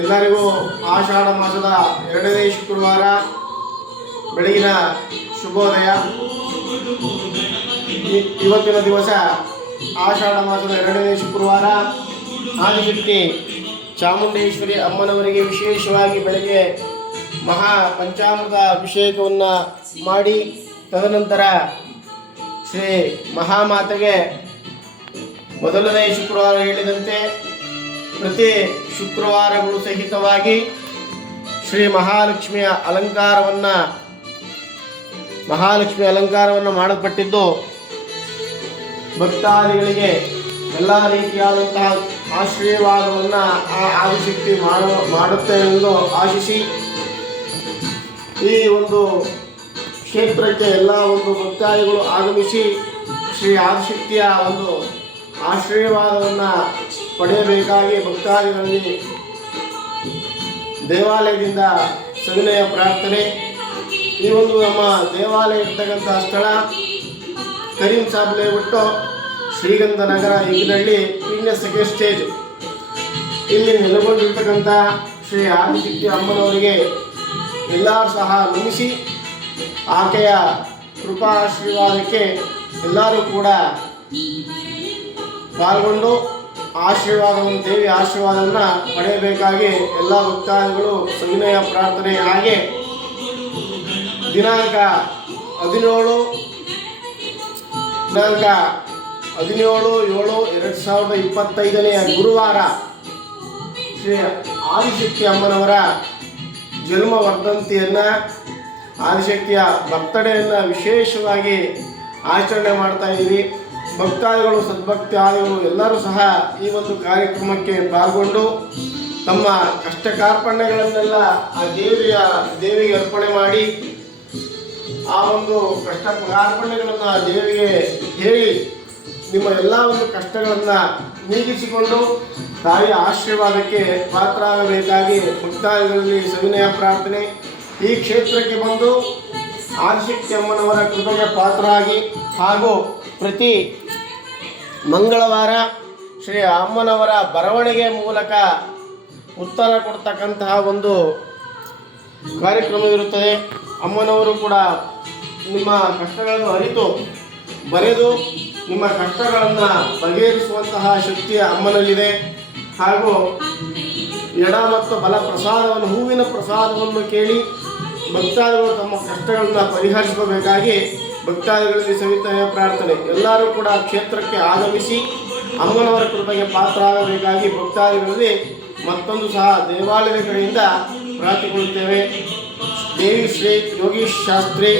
ಎಲ್ಲರಿಗೂ ಆಷಾಢ ಮಾಸದ 2ನೇ ಶುಕ್ರವಾರ ಬೆಳಗಿನ ಶುಭೋದಯ. ಇವತ್ತಿನ ದಿವಸ ಆಷಾಢ ಮಾಸದ 2ನೇ ಶುಕ್ರವಾರ ಆದಿಶಕ್ತಿ ಚಾಮುಂಡೇಶ್ವರಿ ಅಮ್ಮನವರಿಗೆ ವಿಶೇಷವಾಗಿ ಬೆಳಗ್ಗೆ ಮಹಾ ಪಂಚಾಮೃತ ಅಭಿಷೇಕವನ್ನು ಮಾಡಿ ತದನಂತರ ಶ್ರೀ ಮಹಾಮಾತೆಗೆ ಮೊದಲನೇ ಶುಕ್ರವಾರ ಹೇಳಿದಂತೆ ಪ್ರತಿ ಶುಕ್ರವಾರಗಳು ಸಹಿತವಾಗಿ ಶ್ರೀ ಮಹಾಲಕ್ಷ್ಮಿಯ ಅಲಂಕಾರವನ್ನು ಮಾಡಲ್ಪಟ್ಟಿದ್ದು ಭಕ್ತಾದಿಗಳಿಗೆ ಎಲ್ಲ ರೀತಿಯಾದಂತಹ ಆಶೀರ್ವಾದವನ್ನು ಆ ಆದಿಶಕ್ತಿ ಮಾಡುತ್ತೇವೆ ಎಂದು ಆಶಿಸಿ ಈ ಒಂದು ಕ್ಷೇತ್ರಕ್ಕೆ ಎಲ್ಲ ಒಂದು ಭಕ್ತಾದಿಗಳು ಆಗಮಿಸಿ ಶ್ರೀ ಆದಿಶಕ್ತಿಯ ಒಂದು ಆಶೀರ್ವಾದವನ್ನು ಪಡೆಯಬೇಕಾಗಿ ಭಕ್ತಾದಿಗಳಲ್ಲಿ ದೇವಾಲಯದಿಂದ ಸವಿನಯ ಪ್ರಾರ್ಥನೆ. ಈ ಒಂದು ನಮ್ಮ ದೇವಾಲಯ ಇರ್ತಕ್ಕಂಥ ಸ್ಥಳ ಕರೀಂ ಸಾಬ್ಲೆ ಬಿಟ್ಟು ಶ್ರೀಗಂಧ ನಗರ ಈಗಿನಹಳ್ಳಿ ಪೀಣ್ಯ ಸೆಕೆಂಡ್ ಸ್ಟೇಜ್. ಇಲ್ಲಿ ನೆಲೆಗೊಂಡಿರ್ತಕ್ಕಂಥ ಶ್ರೀ ಆದಿಶಕ್ತಿ ಅಮ್ಮನವರಿಗೆ ಎಲ್ಲರೂ ಸಹ ನಮಿಸಿ ಆಕೆಯ ಕೃಪಾ ಆಶೀರ್ವಾದಕ್ಕೆ ಎಲ್ಲರೂ ಕೂಡ ಪಾಲ್ಗೊಂಡು ದೇವಿ ಆಶೀರ್ವಾದವನ್ನು ಪಡೆಯಬೇಕಾಗಿ ಎಲ್ಲ ಭಕ್ತಾದಿಗಳು ಸವಿನಯ ಪ್ರಾರ್ಥನೆ. ಹಾಗೆ ದಿನಾಂಕ 17/7/2025 ಗುರುವಾರ ಶ್ರೀ ಆದಿಶಕ್ತಿ ಅಮ್ಮನವರ ಜನ್ಮ ವರ್ಧಂತಿಯನ್ನು, ಆದಿಶಕ್ತಿಯ ಬರ್ತಡೆಯನ್ನು ವಿಶೇಷವಾಗಿ ಆಚರಣೆ ಮಾಡ್ತಾ ಇದ್ದೀವಿ. ಭಕ್ತಾದಿಗಳು, ಸದ್ಭಕ್ತಾದಿಗಳು ಎಲ್ಲರೂ ಸಹ ಈ ಒಂದು ಕಾರ್ಯಕ್ರಮಕ್ಕೆ ಪಾಲ್ಗೊಂಡು ತಮ್ಮ ಕಷ್ಟ ಕಾರ್ಪಣ್ಯಗಳನ್ನೆಲ್ಲ ಆ ದೇವಿಗೆ ಅರ್ಪಣೆ ಮಾಡಿ ಆ ಒಂದು ಕಷ್ಟ ಕಾರ್ಪಣ್ಯಗಳನ್ನು ದೇವಿಗೆ ಹೇಳಿ ನಿಮ್ಮ ಎಲ್ಲ ಒಂದು ಕಷ್ಟಗಳನ್ನು ನೀಗಿಸಿಕೊಂಡು ತಾಯಿಯ ಆಶೀರ್ವಾದಕ್ಕೆ ಪಾತ್ರರಾಗಬೇಕಾಗಿ ಭಕ್ತಾದಿಗಳಲ್ಲಿ ಸವಿನಯ ಪ್ರಾರ್ಥನೆ. ಈ ಕ್ಷೇತ್ರಕ್ಕೆ ಬಂದು ಆದಿಶಕ್ತಿ ಅಮ್ಮನವರ ಕೃಪೆಗೆ ಪಾತ್ರರಾಗಿ ಹಾಗೂ ಪ್ರತಿ ಮಂಗಳವಾರ ಶ್ರೀ ಅಮ್ಮನವರ ಬರವಣಿಗೆ ಮೂಲಕ ಉತ್ತರ ಕೊಡ್ತಕ್ಕಂತಹ ಒಂದು ಕಾರ್ಯಕ್ರಮವಿರುತ್ತದೆ. ಅಮ್ಮನವರು ಕೂಡ ನಿಮ್ಮ ಕಷ್ಟಗಳನ್ನು ಅರಿತು ಬರೆದು ನಿಮ್ಮ ಕಷ್ಟಗಳನ್ನು ಬಗೆಹರಿಸುವಂತಹ ಶಕ್ತಿಯ ಅಮ್ಮನಲ್ಲಿದೆ. ಹಾಗೂ ಎಡ ಮತ್ತು ಬಲ ಪ್ರಸಾದವನ್ನು, ಹೂವಿನ ಪ್ರಸಾದವನ್ನು ಕೇಳಿ ಭಕ್ತಾದಿಗಳು ತಮ್ಮ ಕಷ್ಟಗಳನ್ನು ಪರಿಹರಿಸಬೇಕಾಗಿ ಭಕ್ತಾದಿಗಳಲ್ಲಿ ಸವಿನಯ ಪ್ರಾರ್ಥನೆ. ಎಲ್ಲರೂ ಕೂಡ ಕ್ಷೇತ್ರಕ್ಕೆ ಆಗಮಿಸಿ ಅಮ್ಮನವರ ಕೃಪೆಗೆ ಪಾತ್ರರಾಗಬೇಕಾಗಿ ಭಕ್ತಾದಿಗಳಲ್ಲಿ ಮತ್ತೊಂದು ಸಹ ದೇವಾಲಯದ ಕಡೆಯಿಂದ ಪ್ರಾರ್ಥಿಕೊಳ್ಳುತ್ತೇವೆ. ದೇವಿ ಶ್ರೀ ಯೋಗೀಶ್ ಶಾಸ್ತ್ರಿ